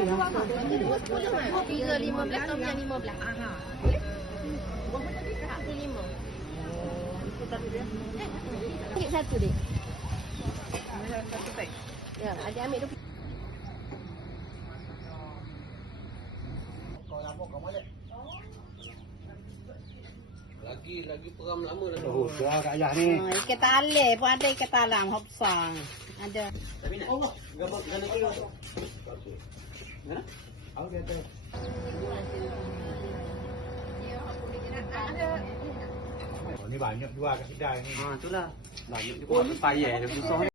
Tiga lima belas, kau punya lima belas. Aha. Boleh? Satu lima. Eh, satu dek. Ya, adik ambil dulu. Lagi lagi peram lama dah. Oh, dah kat ayah ni. Ha, ikan tali pun ada ikan talang hop sang. Ada. Tapi nak. Allah, gambar gana kira. Ha? Aku kata. Oh, ni banyak jual kat kedai ni. Ha, itulah. Banyak juga payah dia susah.